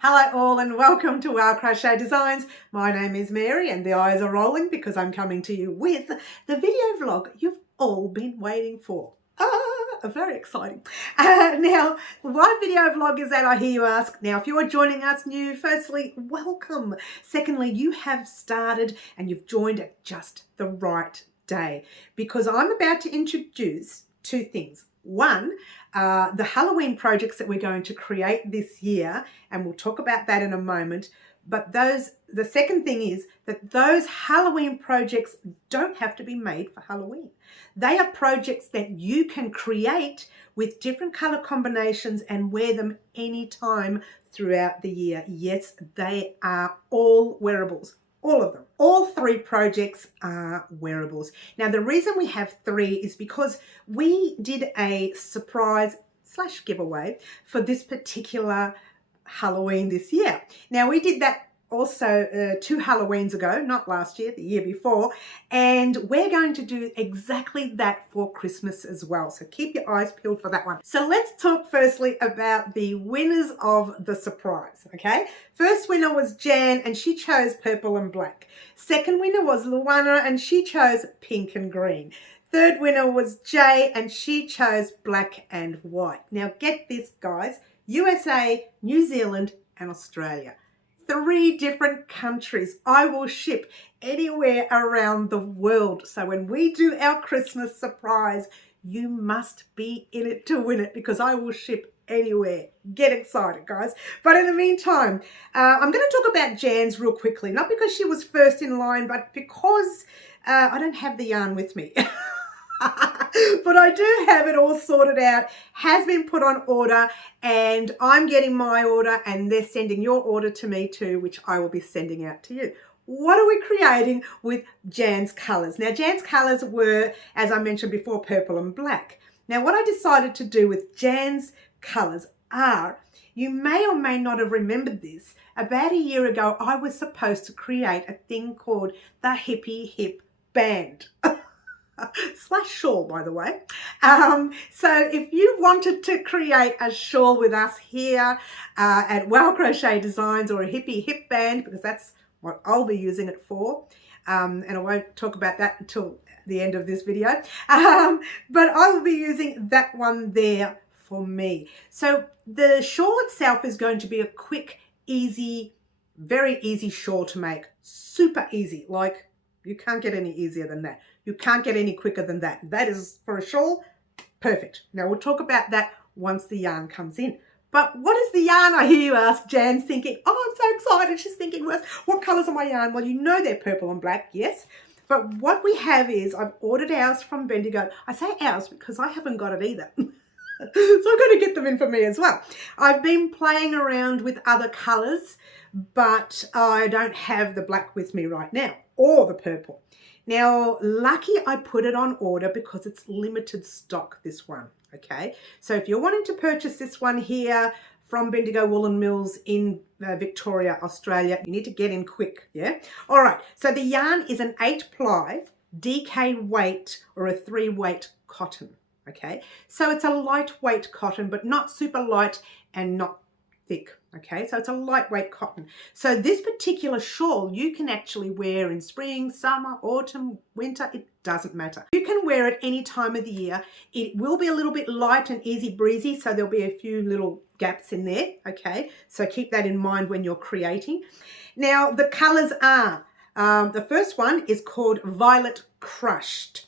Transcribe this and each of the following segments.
Hello all and welcome to our Crochet Designs. My name is Mary and the eyes are rolling because I'm coming to you with the video vlog you've all been waiting for. Very exciting. Now, what video vlog is that, I hear you ask? Now, if you are joining us new, firstly, welcome. Secondly, you have started and you've joined at just the right day because I'm about to introduce two things. One, the Halloween projects that we're going to create this year, and we'll talk about that in a moment. But the second thing is that those Halloween projects don't have to be made for Halloween. They are projects that you can create with different color combinations and wear them anytime throughout the year. Yes, they are all wearables. All of them. All three projects are wearables. Now, the reason we have three is because we did a surprise / giveaway for this particular Halloween this year. Now, we did that also 2 Halloweens ago, not last year, the year before, and we're going to do exactly that for Christmas as well. So keep your eyes peeled for that one. So let's talk firstly about the winners of the surprise, okay? First winner was Jan and she chose purple and black. Second winner was Luana and she chose pink and green. Third winner was Jay and she chose black and white. Now get this, guys, USA, New Zealand and Australia. 3 different countries. I will ship anywhere around the world. So when we do our Christmas surprise, you must be in it to win it because I will ship anywhere. Get excited, guys. But in the meantime, I'm going to talk about Jan's real quickly. Not because she was first in line, but because I don't have the yarn with me. But I do have it all sorted out, has been put on order, and I'm getting my order and they're sending your order to me too, which I will be sending out to you. What are we creating with Jan's colours? Now, Jan's colours were, as I mentioned before, purple and black. Now, what I decided to do with Jan's colours are, you may or may not have remembered this, about a year ago, I was supposed to create a thing called the Hippie Hip Band. / shawl, by the way. So if you wanted to create a shawl with us here at Crochet Designs, or a hippie hip band, because that's what I'll be using it for, and I won't talk about that until the end of this video, but I will be using that one there for me. So the shawl itself is going to be a quick, easy, very easy shawl to make. Super easy, like you can't get any easier than that. You can't get any quicker than that. That is, for a shawl, perfect. Now, we'll talk about that once the yarn comes in. But what is the yarn, I hear you ask? Jan's thinking, oh, I'm so excited. She's thinking, what colours are my yarn? Well, you know they're purple and black, yes. But what we have is, I've ordered ours from Bendigo. I say ours because I haven't got it either. So I'm going to get them in for me as well. I've been playing around with other colours, but I don't have the black with me right now, or the purple. Now, lucky I put it on order because it's limited stock, this one, okay? So if you're wanting to purchase this one here from Bendigo Woollen Mills in Victoria, Australia, you need to get in quick, yeah? All right, so the yarn is an 8-ply DK weight or a 3-weight cotton, okay? So it's a lightweight cotton, but not super light and not thick, okay? So it's a lightweight cotton. So this particular shawl you can actually wear in spring, summer, autumn, winter, it doesn't matter. You can wear it any time of the year. It will be a little bit light and easy breezy, so there'll be a few little gaps in there, okay? So keep that in mind when you're creating. Now, the colors are, the first one is called Violet Crushed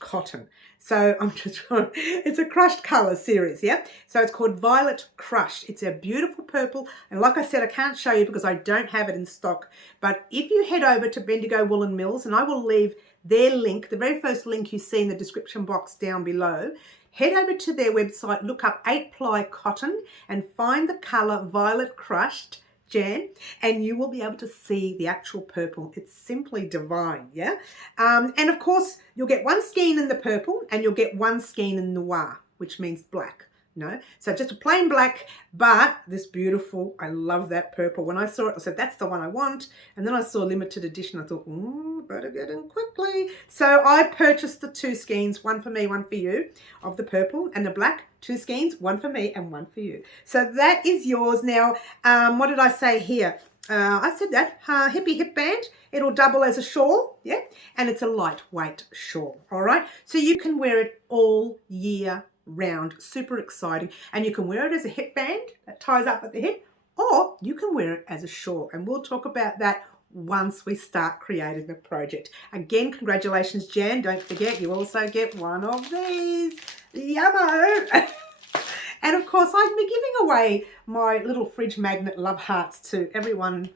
Cotton. So I'm just it's a crushed color series, yeah? So it's called Violet Crushed. It's a beautiful purple. And like I said, I can't show you because I don't have it in stock. But if you head over to Bendigo Woollen Mills, and I will leave their link, the very first link you see in the description box down below, head over to their website, look up 8-ply cotton and find the color Violet Crushed, Jan, and you will be able to see the actual purple. It's simply divine, yeah? And of course, you'll get 1 skein in the purple and you'll get 1 skein in noir, which means black. No, so just a plain black, but this beautiful, I love that purple. When I saw it, I said, that's the one I want. And then I saw limited edition. I thought, better get in quickly. So I purchased the 2 skeins, one for me, one for you, of the purple and the black. 2 skeins, one for me and one for you. So that is yours. Now, what did I say here? I said that, hippie hip band. It'll double as a shawl, yeah? And it's a lightweight shawl, all right? So you can wear it all year round. Super exciting. And you can wear it as a hip band that ties up at the hip, or you can wear it as a shawl. And we'll talk about that once we start creating the project. Again, congratulations, Jan. Don't forget, you also get one of these. Yummo! And of course, I've been giving away my little fridge magnet love hearts to everyone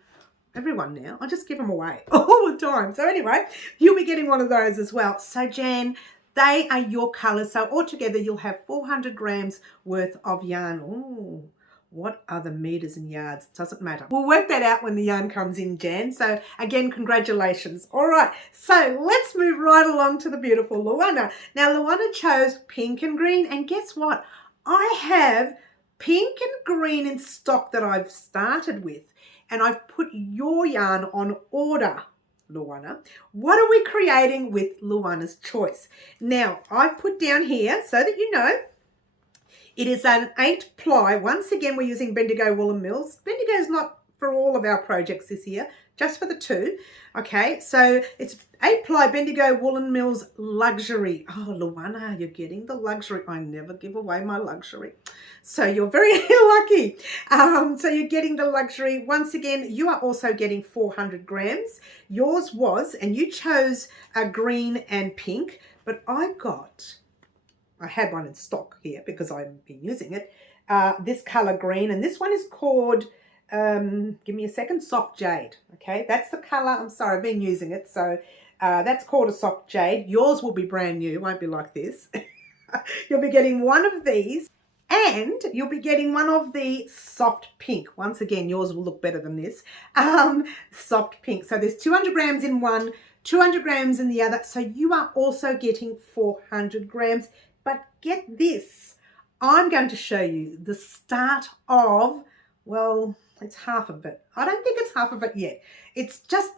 now. I just give them away all the time. So anyway, you'll be getting one of those as well. So Jan, they are your colours. So altogether, you'll have 400 grams worth of yarn. Ooh. What are the meters and yards? Doesn't matter. We'll work that out when the yarn comes in, Jan. So again, congratulations. All right, so let's move right along to the beautiful Luana. Now, Luana chose pink and green, and guess what? I have pink and green in stock that I've started with, and I've put your yarn on order, Luana. What are we creating with Luana's choice? Now, I've put down here so that you know, it is an 8 ply. Once again, we're using Bendigo Woollen Mills. Bendigo is not for all of our projects this year, just for the 2. Okay, so it's 8 ply Bendigo Woollen Mills Luxury. Oh, Luana, you're getting the luxury. I never give away my luxury. So you're very lucky. So you're getting the luxury. Once again, you are also getting 400 grams. Yours was, and you chose a green and pink, but I had one in stock here because I've been using it, this colour green, and this one is called, give me a second, Soft Jade, okay? That's the colour. I'm sorry, I've been using it, so that's called a Soft Jade. Yours will be brand new, it won't be like this. You'll be getting one of these, and you'll be getting one of the soft pink. Once again, yours will look better than this. Soft pink. So there's 200 grams in one, 200 grams in the other, so you are also getting 400 grams. But get this, I'm going to show you the start of, well, it's half of it. I don't think it's half of it yet. It's just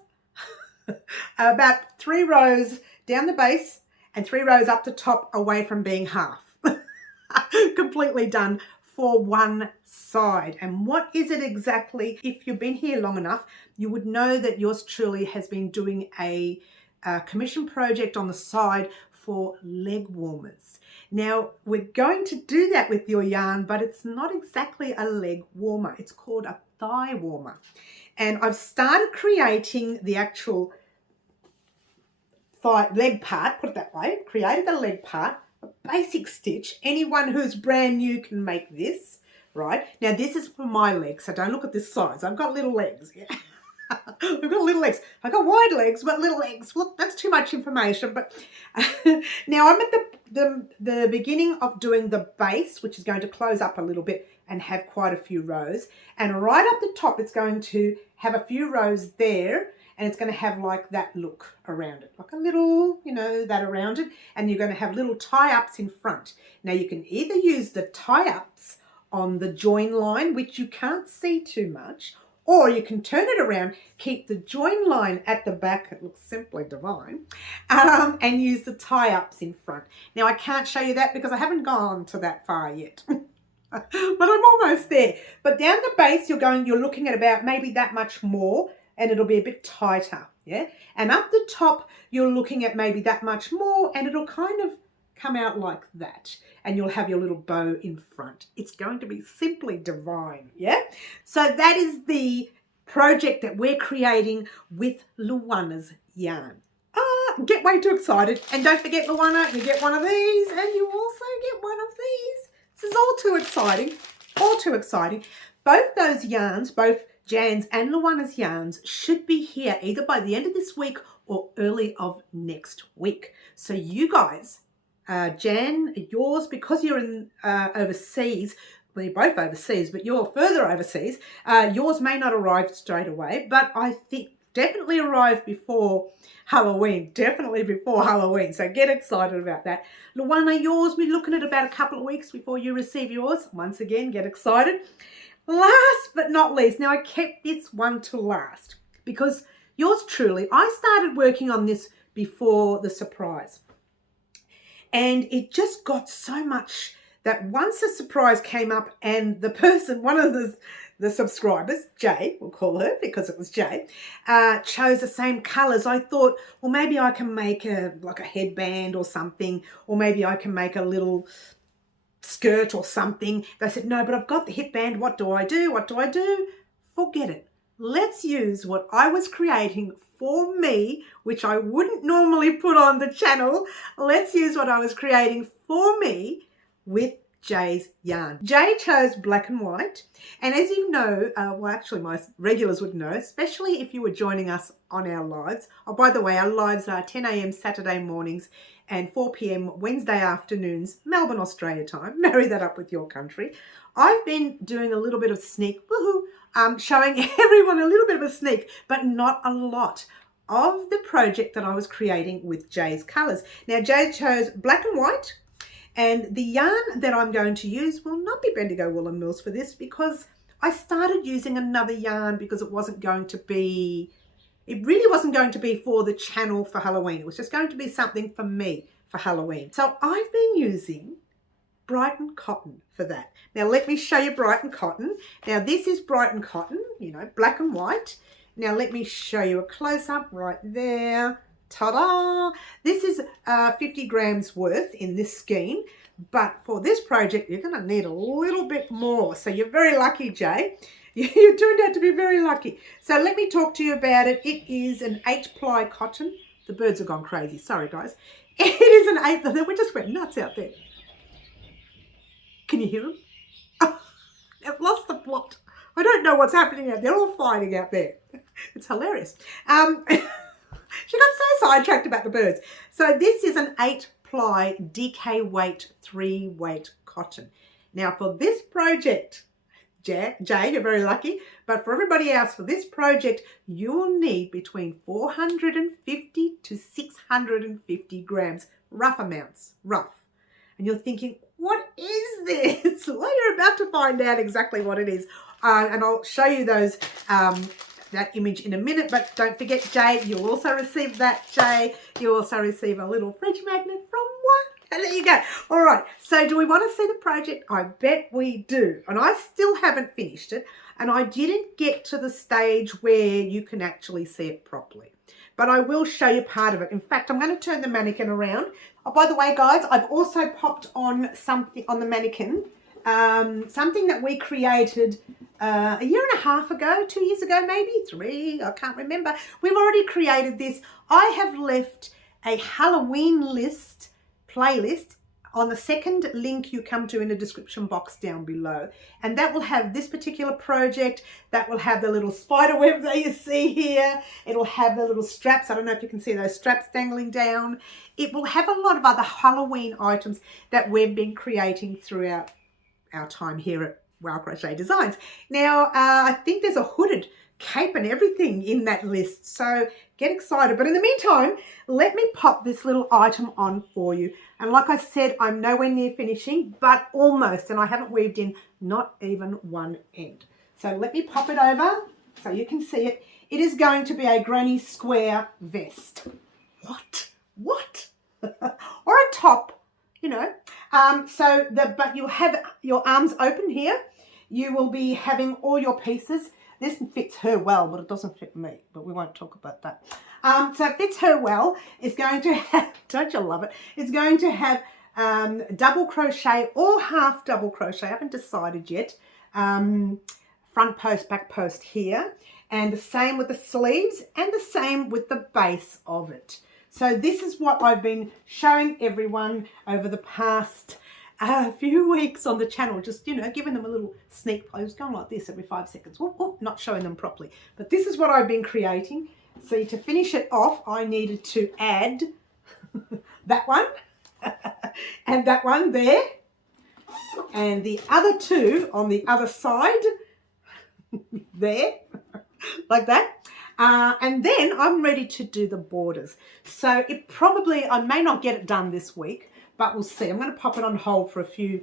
about 3 rows down the base and 3 rows up the top away from being half. Completely done for one side. And what is it exactly? If you've been here long enough, you would know that yours truly has been doing a commission project on the side for leg warmers. Now, we're going to do that with your yarn, but it's not exactly a leg warmer. It's called a thigh warmer. And I've started creating the actual leg part, put it that way, created the leg part, a basic stitch. Anyone who's brand new can make this, right? Now, this is for my legs, so don't look at this size. I've got little legs, yeah. I've got little legs. I've got wide legs, but little legs. Look, that's too much information. But now I'm at the beginning of doing the base, which is going to close up a little bit and have quite a few rows. And right up the top, it's going to have a few rows there, and it's going to have like that look around it, like a little, you know, that around it. And you're going to have little tie-ups in front. Now you can either use the tie-ups on the join line, which you can't see too much, or you can turn it around, keep the join line at the back, it looks simply divine, and use the tie-ups in front. Now, I can't show you that because I haven't gone to that far yet, but I'm almost there. But down the base, you're looking at about maybe that much more, and it'll be a bit tighter, yeah? And up the top, you're looking at maybe that much more, and it'll kind of come out like that, and you'll have your little bow in front. It's going to be simply divine, yeah? So that is the project that we're creating with Luana's yarn. Get way too excited. And don't forget, Luana, you get one of these, and you also get one of these. This is all too exciting, all too exciting. Both those yarns, both Jan's and Luana's yarns, should be here either by the end of this week or early of next week. So you guys, Jan, yours, because you're in overseas, well, you're both overseas, but you're further overseas, yours may not arrive straight away, but I think definitely arrive before Halloween, so get excited about that. Luana, yours, we're looking at about a couple of weeks before you receive yours. Once again, get excited. Last but not least, now I kept this one to last because yours truly, I started working on this before the surprise. And it just got so much that once a surprise came up and the person, one of the subscribers, Jay, we'll call her because it was Jay, chose the same colours. I thought, well, maybe I can make like a headband or something, or maybe I can make a little skirt or something. They said, no, but I've got the headband. What do I do? What do I do? Forget it. Let's use what I was creating for me, which I wouldn't normally put on the channel. Let's use what I was creating for me with Jay's yarn. Jay chose black and white, and as you know, well, actually my regulars would know, especially if you were joining us on our lives. Oh, by the way, our lives are 10 a.m. Saturday mornings and 4 p.m. Wednesday afternoons, Melbourne, Australia time. Marry that up with your country. I've been doing a little bit of sneak, showing everyone a little bit of a sneak, but not a lot, of the project that I was creating with Jay's colours. Now, Jay chose black and white, and the yarn that I'm going to use will not be Bendigo Woollen Mills for this, because I started using another yarn because it wasn't going to be, it really wasn't going to be for the channel for Halloween. It was just going to be something for me for Halloween. So I've been using Brighton cotton for that. Now let me show you Brighton cotton. Now this is Brighton cotton, you know, black and white. Now let me show you a close-up right there. Ta-da! This is 50 grams worth in this skein, but for this project you're going to need a little bit more. So you're very lucky, Jay. You turned out to be very lucky. So let me talk to you about it. It is an 8-ply cotton. The birds have gone crazy. Sorry, guys. It is an 8. We just went nuts out there. Can you hear them? Oh, I've lost the plot. I don't know what's happening out there. They're all fighting out there. It's hilarious. She got so sidetracked about the birds. So this is an 8-ply DK weight 3-weight cotton. Now for this project, Jay, you're very lucky, but for everybody else, for this project, you'll need between 450 to 650 grams, rough amounts, rough. And you're thinking, what is this? Well, you're about to find out exactly what it is. And I'll show you those that image in a minute, but don't forget, Jay, you'll also receive that, Jay. You also receive a little fridge magnet from one. And there you go. All right, so do we want to see the project? I bet we do. And I still haven't finished it, and I didn't get to the stage where you can actually see it properly. But I will show you part of it. In fact, I'm going to turn the mannequin around. Oh, by the way, guys, I've also popped on something on the mannequin, something that we created a year and a half ago, 2 years ago, maybe 3, I can't remember. We've already created this. I have left a Halloween list, playlist, on the second link you come to in the description box down below. And that will have this particular project, that will have the little spider web that you see here. It'll have the little straps. I don't know if you can see those straps dangling down. It will have a lot of other Halloween items that we've been creating throughout our time here at Wow Crochet Designs. Now, I think there's a hooded cape and everything in that list, so get excited. But in the meantime, let me pop this little item on for you. And like I said, I'm nowhere near finishing, but almost, and I haven't weaved in not even one end. So let me pop it over so you can see it. It is going to be a granny square vest. What? Or a top, you know. But you'll have your arms open here. You will be having all your pieces. This fits her well, but it doesn't fit me. But we won't talk about that. So it fits her well. It's going to have, don't you love it? It's going to have double crochet or half double crochet. I haven't decided yet. Front post, back post here. And the same with the sleeves and the same with the base of it. So this is what I've been showing everyone over the past few weeks on the channel, just, you know, giving them a little sneak. I was going like this every 5 seconds. Whoop, not showing them properly. But this is what I've been creating. So to finish it off, I needed to add that one and that one there. And the other two on the other side there, like that. And then I'm ready to do the borders. So it probably, I may not get it done this week, but we'll see. I'm going to pop it on hold for a few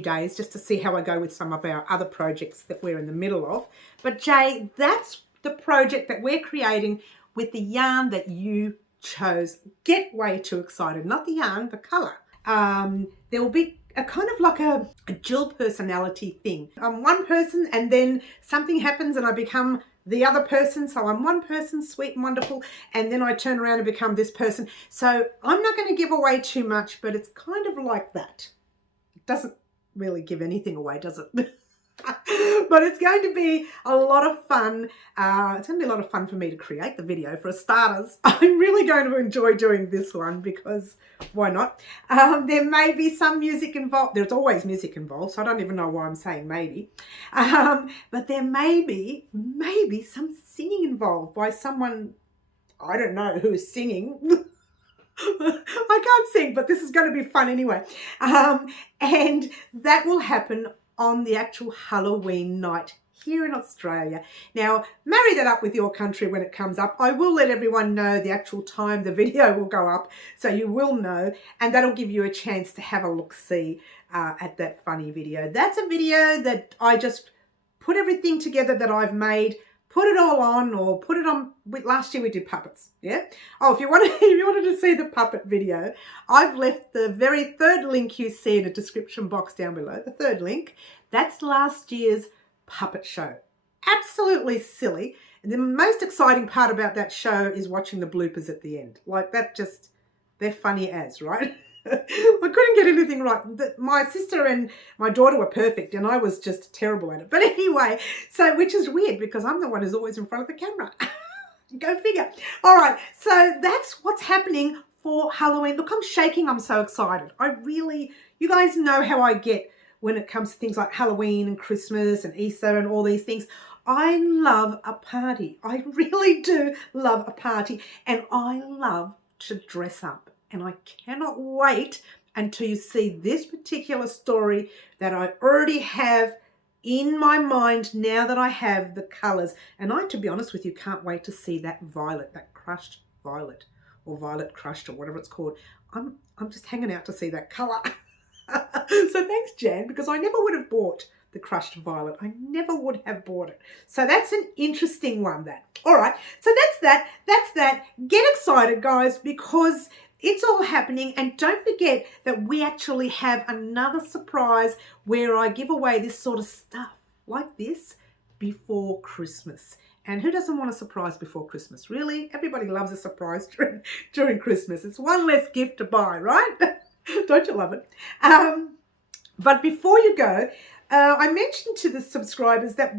days just to see how I go with some of our other projects that we're in the middle of. But Jay, that's the project that we're creating with the yarn that you chose. Get way too excited. Not the yarn, the colour. there will be a kind of like a dual personality thing. I'm one person and then something happens and I become the other person. So I'm one person, sweet and wonderful, and then I turn around and become this person. So I'm not going to give away too much, but it's kind of like that. It doesn't really give anything away, does it? But it's going to be a lot of fun. It's going to be a lot of fun for me to create the video for starters. I'm really going to enjoy doing this one because why not? There may be some music involved. There's always music involved, so I don't even know why I'm saying maybe. But there may be some singing involved by someone, I don't know who is singing. I can't sing, but this is going to be fun anyway. And that will happen on the actual Halloween night here in Australia. Now, marry that up with your country when it comes up. I will let everyone know the actual time the video will go up, so you will know, and that'll give you a chance to have a look-see at that funny video. That's a video that I just put everything together that I've made, put it all on, or put it on. Last year we did puppets, yeah? Oh, if you wanted to see the puppet video, I've left the very third link you see in the description box down below, the third link. That's last year's puppet show. Absolutely silly. And the most exciting part about that show is watching the bloopers at the end. Like that just, they're funny as, right? I couldn't get anything right. My sister and my daughter were perfect and I was just terrible at it. But anyway, so which is weird because I'm the one who's always in front of the camera. Go figure. All right, so that's what's happening for Halloween. Look, I'm shaking. I'm so excited. You guys know how I get when it comes to things like Halloween and Christmas and Easter and all these things. I love a party. I really do love a party, and I love to dress up. And I cannot wait until you see this particular story that I already have in my mind now that I have the colours. And I, to be honest with you, can't wait to see that violet, that crushed violet, or violet crushed, or whatever it's called. I'm just hanging out to see that colour. So thanks, Jan, because I never would have bought the crushed violet. I never would have bought it. So that's an interesting one, that. All right, so that's that. Get excited, guys, because it's all happening. And don't forget that we actually have another surprise where I give away this sort of stuff like this before Christmas. And who doesn't want a surprise before Christmas? Really? Everybody loves a surprise during Christmas. It's one less gift to buy, right? Don't you love it? But before you go, I mentioned to the subscribers that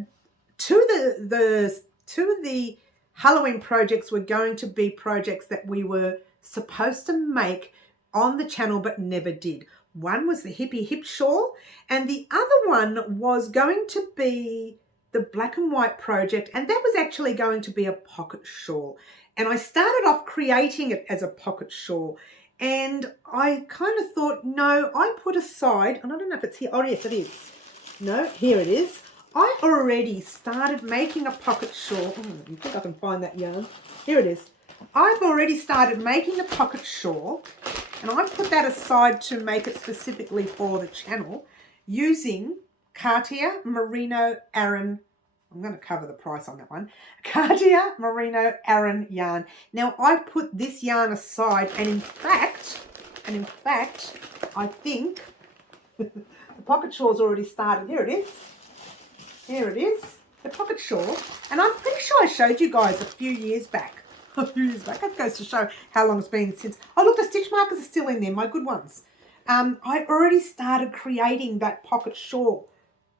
two of the Halloween projects were going to be projects that we were supposed to make on the channel but never did. One was the hippie hip shawl, and the other one was going to be the black and white project, and that was actually going to be a pocket shawl. And I started off creating it as a pocket shawl, and I kind of thought, no, I put aside, and I don't know if it's here. Oh yes, it is. No, here it is. I already started making a pocket shawl. I think I can find that yarn. Here it is. I've already started making a pocket shawl, and I put that aside to make it specifically for the channel using Cartier Merino Aran. I'm going to cover the price on that one. Cartier Merino Aran yarn. Now I put this yarn aside, and in fact, I think the pocket shawl's already started. Here it is. Here it is. The pocket shawl, and I'm pretty sure I showed you guys a few years back. That goes to show how long it's been since. Oh, look, the stitch markers are still in there, my good ones. I already started creating that pocket shawl.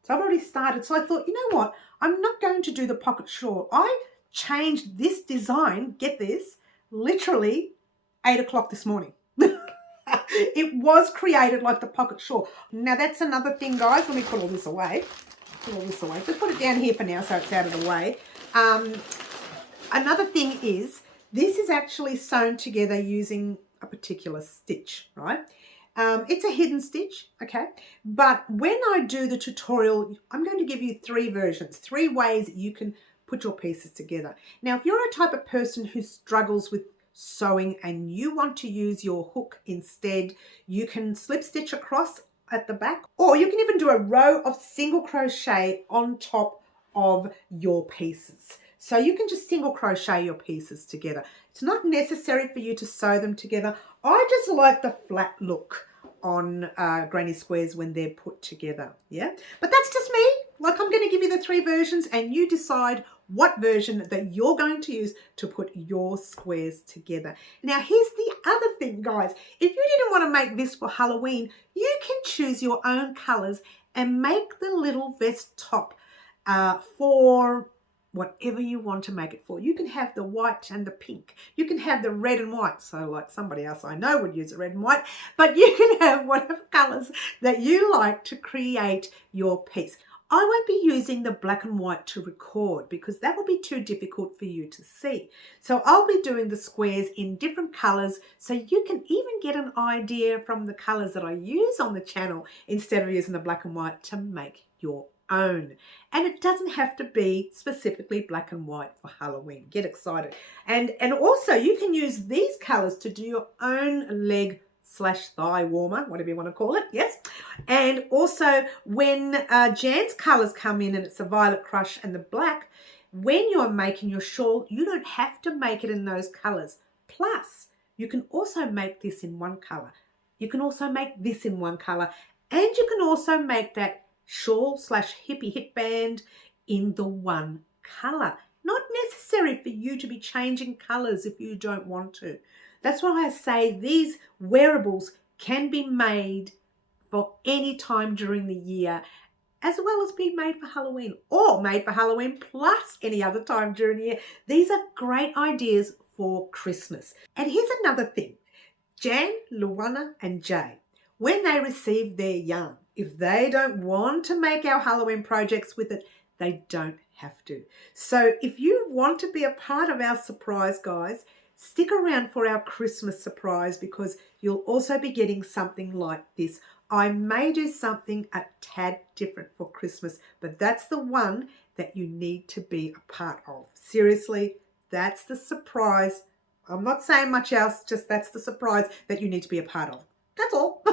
So I've already started. So I thought, you know what? I'm not going to do the pocket shawl. I changed this design, get this, literally 8 o'clock this morning. It was created like the pocket shawl. Now that's another thing, guys. Let me put all this away. Just put it down here for now so it's out of the way. Another thing is, this is actually sewn together using a particular stitch, right? It's a hidden stitch, okay? But when I do the tutorial, I'm going to give you 3 versions, 3 ways that you can put your pieces together. Now, if you're a type of person who struggles with sewing and you want to use your hook instead, you can slip stitch across at the back, or you can even do a row of single crochet on top of your pieces. So you can just single crochet your pieces together. It's not necessary for you to sew them together. I just like the flat look on granny squares when they're put together. Yeah, but that's just me. Like, I'm going to give you the 3 versions and you decide what version that you're going to use to put your squares together. Now, here's the other thing, guys. If you didn't want to make this for Halloween, you can choose your own colors and make the little vest top for whatever you want to make it for. You can have the white and the pink. You can have the red and white. So like somebody else I know would use the red and white, but you can have whatever colors that you like to create your piece. I won't be using the black and white to record because that will be too difficult for you to see. So I'll be doing the squares in different colors so you can even get an idea from the colors that I use on the channel instead of using the black and white to make your own. And it doesn't have to be specifically black and white for Halloween. Get excited. And also you can use these colors to do your own leg / thigh warmer, whatever you want to call it, yes. And also when Jan's colours come in and it's the Violet Crush and the black, when you're making your shawl, you don't have to make it in those colours. Plus, you can also make this in one colour. You can also make this in one colour. And you can also make that shawl / hippie hip band in the one colour. Not necessary for you to be changing colours if you don't want to. That's why I say these wearables can be made for any time during the year, as well as be made for Halloween or made for Halloween plus any other time during the year. These are great ideas for Christmas. And here's another thing. Jan, Luana and Jay, when they receive their yarn, if they don't want to make our Halloween projects with it, they don't have to. So if you want to be a part of our surprise, guys, stick around for our Christmas surprise because you'll also be getting something like this. I may do something a tad different for Christmas, but that's the one that you need to be a part of. Seriously, that's the surprise. I'm not saying much else, just that's the surprise that you need to be a part of. That's all.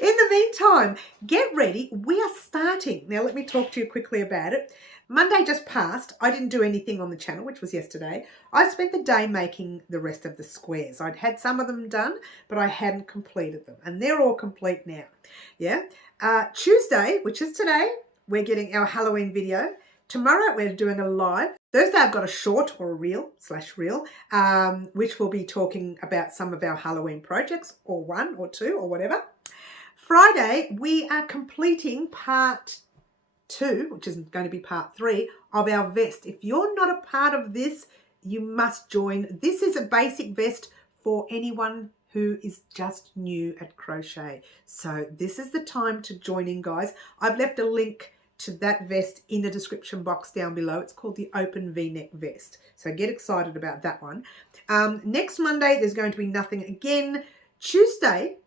In the meantime, get ready. We are starting. Now, let me talk to you quickly about it. Monday just passed. I didn't do anything on the channel, which was yesterday. I spent the day making the rest of the squares. I'd had some of them done, but I hadn't completed them. And they're all complete now. Yeah. Tuesday, which is today, we're getting our Halloween video. Tomorrow, we're doing a live. Thursday, I've got a short or a reel / reel, which will be talking about some of our Halloween projects, or 1 or 2 or whatever. Friday, we are completing part 2, which is going to be part 3 of our vest. If you're not a part of this, you must join. This is a basic vest for anyone who is just new at crochet. So this is the time to join in, guys. I've left a link to that vest in the description box down below. It's called the Open V-neck vest. So get excited about that one. Next Monday, there's going to be nothing again. Tuesday,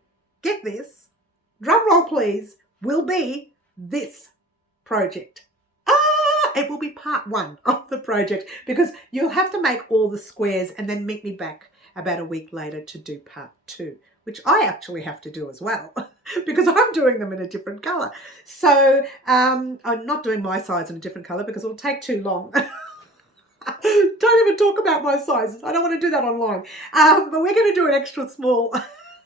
get this, drum roll please, will be this project. It will be part 1 of the project because you'll have to make all the squares and then meet me back about a week later to do part 2, which I actually have to do as well because I'm doing them in a different colour. So I'm not doing my size in a different colour because it'll take too long. Don't even talk about my sizes. I don't want to do that online. But we're going to do an extra small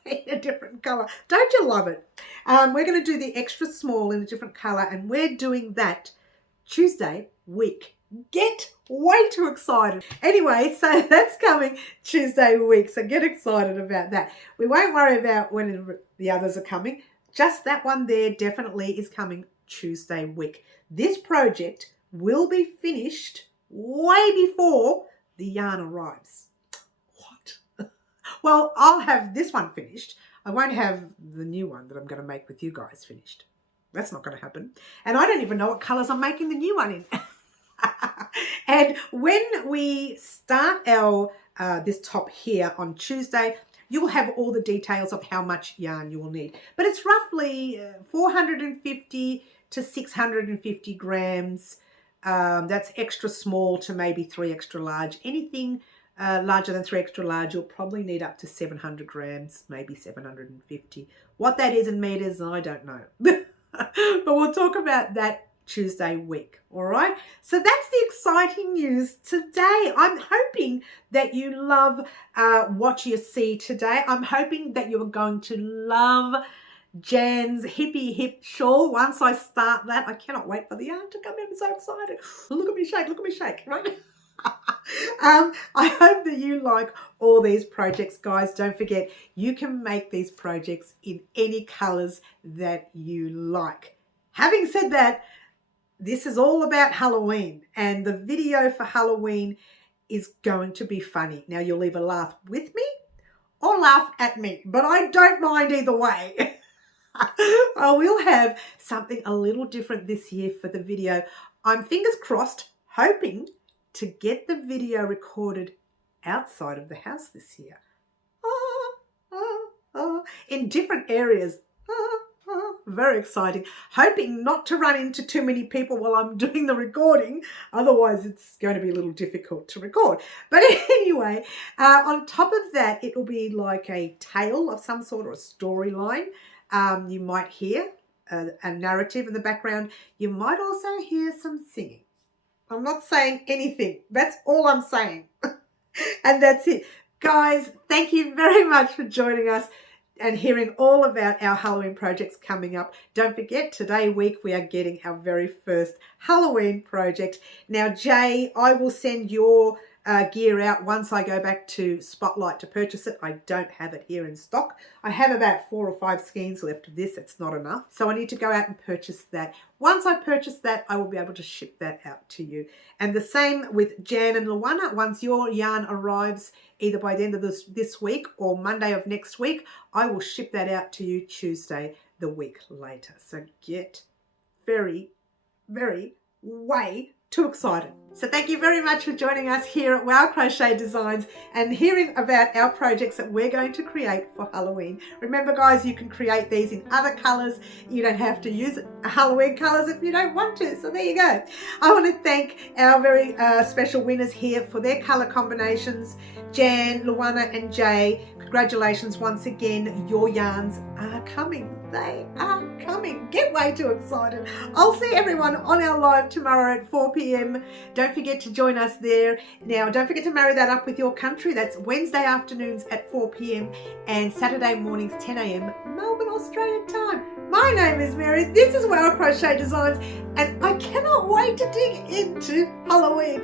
in a different colour. Don't you love it? We're going to do the extra small in a different colour, and we're doing that Tuesday week. Get way too excited. Anyway, so that's coming Tuesday week, so get excited about that. We won't worry about when the others are coming. Just that one there definitely is coming Tuesday week. This project will be finished way before the yarn arrives. What? Well, I'll have this one finished. I won't have the new one that I'm going to make with you guys finished. That's not going to happen. And I don't even know what colours I'm making the new one in. And when we start our this top here on Tuesday, you will have all the details of how much yarn you will need. But it's roughly 450 to 650 grams. That's extra small to maybe 3 extra large. Anything larger than 3 extra large, you'll probably need up to 700 grams, maybe 750. What that is in meters, I don't know. But we'll talk about that Tuesday week. All right, so that's the exciting news today. I'm hoping that you love what you see today. I'm hoping that you're going to love Jan's hippie hip shawl. Once I start that, I cannot wait for the yarn to come in. I'm so excited. Look at me shake, right? I hope that you like all these projects, guys. Don't forget, you can make these projects in any colors that you like. Having said that, this is all about Halloween, and the video for Halloween is going to be funny. Now, you'll either laugh with me or laugh at me, but I don't mind either way. I will have something a little different this year for the video. I'm fingers crossed, hoping to get the video recorded outside of the house this year. In different areas. Very exciting. Hoping not to run into too many people while I'm doing the recording. Otherwise, it's going to be a little difficult to record. But anyway, on top of that, it will be like a tale of some sort or a storyline. You might hear a narrative in the background. You might also hear some singing. I'm not saying anything. That's all I'm saying. And that's it. Guys, thank you very much for joining us and hearing all about our Halloween projects coming up. Don't forget, today week we are getting our very first Halloween project. Now, Jay, I will send your gear out once I go back to Spotlight to purchase it. I don't have it here in stock. I have about 4 or 5 skeins left of this. It's not enough. So I need to go out and purchase that. Once I purchase that, I will be able to ship that out to you. And the same with Jan and Luana. Once your yarn arrives, either by the end of this week or Monday of next week, I will ship that out to you Tuesday the week later. So get very, very way too excited. So thank you very much for joining us here at Wow Crochet Designs and hearing about our projects that we're going to create for Halloween. Remember, guys, you can create these in other colors. You don't have to use Halloween colors if you don't want to. So there you go. I want to thank our very special winners here for their color combinations. Jan, Luana and Jay, congratulations once again. Your yarns are coming. They are coming. Get way too excited. I'll see everyone on our live tomorrow at 4 p.m. Don't forget to join us there. Now, don't forget to marry that up with your country. That's Wednesday afternoons at 4 p.m. and Saturday mornings 10 a.m. Melbourne, Australian time. My name is Mary. This is Wow Crochet Designs, and I cannot wait to dig into Halloween.